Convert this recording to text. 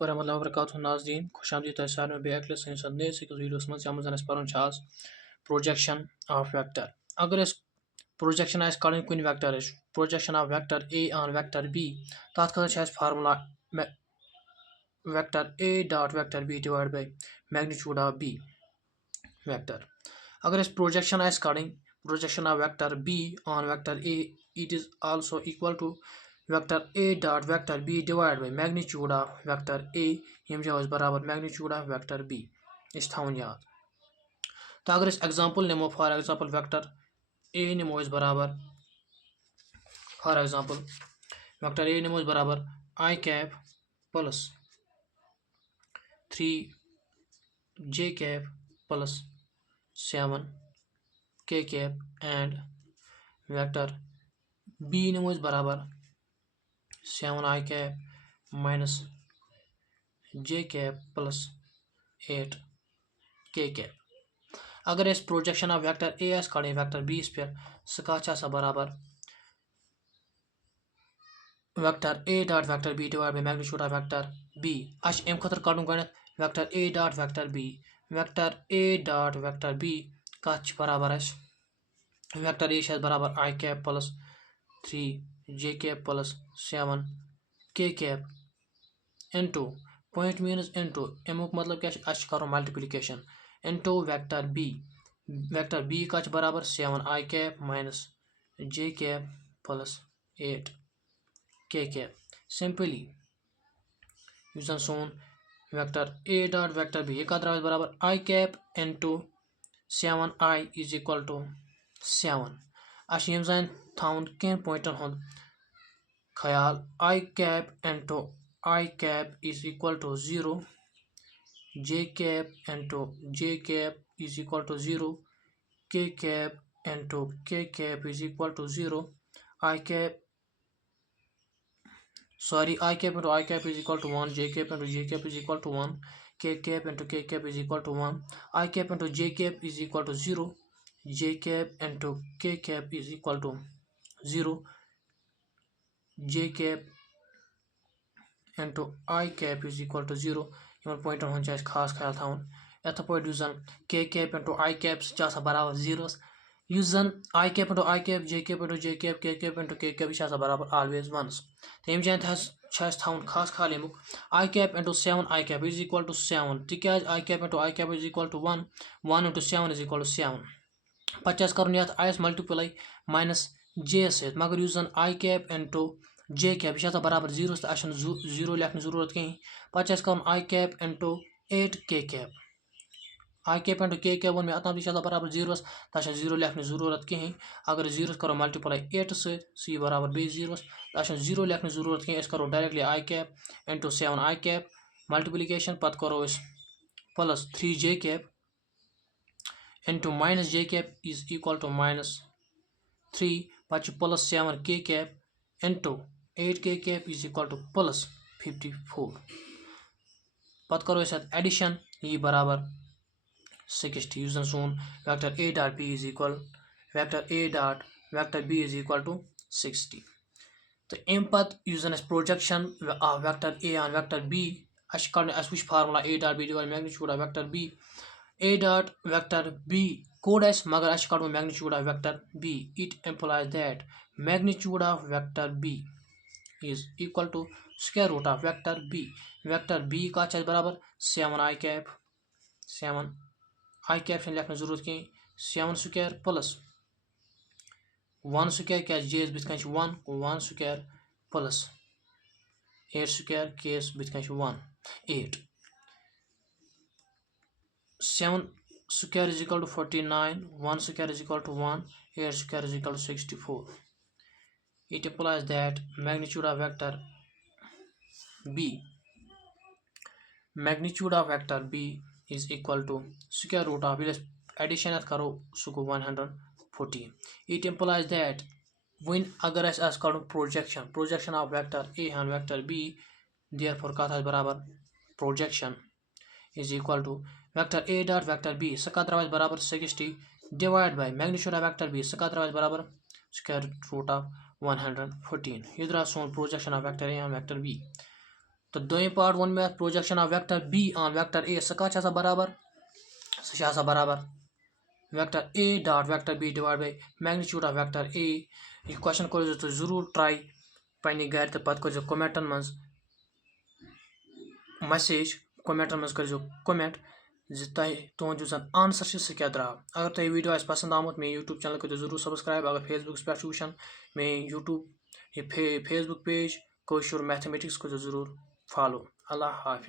warahmatullahi wabarakatuh नाज़रीन खुश आमदीद तोह सारे बे अगले नए वीडियोस मज यम जन पर्न प्रोजेक्शन ऑफ वेक्टर अगर प्रोजेक्शन कड़न कुन vector projection of vector A on vector B तथ खर formula vector A dot vector B divide by magnitude of B vector अगर प्रोजेक्शन कड़न projection of vector B on vector A it is also equal to vector A dot vector B divide by magnitude of vector A यम बराबर magnitude of vector B इस थवन याद। तो अगर example निमो for example vector A निमो बराबर for example vector A निमो बराबर I cap plus 3 J cap plus 7 K cap and vector B निमो बराबर 7 I cap minus J cap plus 8 K cap. अगर प्रोजेक्शन ऑफ वेक्टर ए कड़े vector B पे सह बराबर vector A dot vector B divide by magnitude of vector B अम खतर कड़न गो vector A dot vector B कत बराबर वेक्टर ए बराबर I cap plus 3 J cap plus 7 K cap into point minus into अमुक मतलब क्या करो मल्टीप्लिकेशन इनटू वेक्टर बी का बराबर 7 I cap minus J cap plus 8 K cap simply यूजन सोन vector A dot vector B का बराबर I cap into 7 I is equal to 7 यम जान थवन कन पॉइंटन हुंद ख्याल I cap into I cap is equal to 0 J cap into J cap is equal to 0 K cap into K cap is equal to 0 I cap is equal to 1 J cap into J cap is equal to 1 K cap into K cap is equal to 1 I cap into J cap is equal to 0 J cap into K cap is equal to 0 J cap into I cap is equal to 0 इन पॉइंटन हुन खास ख्याल थवन यथ पे के cap into I cap बराबर 0 जन I cap into I cap J cap into J cap K cap into K cap बराबर ऑलवेज 1 तो यम जान थवन खास ख्याल अमुक I cap into 7 I cap is equal to 7 तिकाज I cap into I cap is equal to 1 1 into 7 is equal to 7 पे कर आयस मल्टीप्लाई माइनस जे सत मगर जन I cap into J cap यह बराबर 0 तो 0 लिखने जरूरत कहीं पे कर आई कैप इनटू 8 के कैप आई कैप इनटू के कैप वो मे अत बराबर 0 तो 0 लिखने जरूरत कहीं अगर 0 करो मल्टीप्लाई 8 सही बराबर बे 0 तो 0 लिखने जरूरत कहीं करो directly I cap into 7 I cap multiplication पे करो plus 3 J cap into minus J cap is equal to minus 3 पे plus 7 K cap into 8 K cap is equal to plus 54 पे करो एडिशन ये बराबर 60 यूजन सोन vector A dot B is equal vector A dot vector B is equal to 60 तो अम पे यूजन projection of vector A on vector B वो formula A dot B divide magnitude of vector B A dot vector B कोड मगर कड़ो magnitude of vector B it implies that magnitude of vector B is equal to square root of vector B का बराबर 7 I cap 7 I cap लिखने जरूरत कहीं 7 square plus 1 square क्या जे बत 1 स्क्वायर प्लस 8 स्क्वायर के बत 1 8 7 square is equal to 49 1 square is equal to 1 8 square is equal to 64 it implies that magnitude of vector b is equal to square root of addition karo suko 114 it implies that when agar as karo projection of vector a and vector b therefore katha barabar projection is equal to vector A dot vector B बराबर 60 divide by magnitude of vector B बराबर square root of 114 ये सोन projection of vector A and vector B तो दोयम part वोन मे projection of vector B on vector A सह कत बराबर सह बराबर vector A dot vector B divide by magnitude of vector A. यह क्वेश्चन करो तुम जरूर ट्राई पन्ने घर तो पत करो कमेंटन मज मैसेज कमेंटन मज करो कमेंट तुहद जो आंसर सह क्या द्राव। अगर तुम वीडियो पसंद आमुत मे यूट्यूब चैनल करो जरूर सब्सक्राइब। अगर फेसबुक पे वुचान मे यूट्यूब फेसबुक पेज कशुर मैथमेटिक्स करो जरूर फॉलो। अल्लाह हाफिज।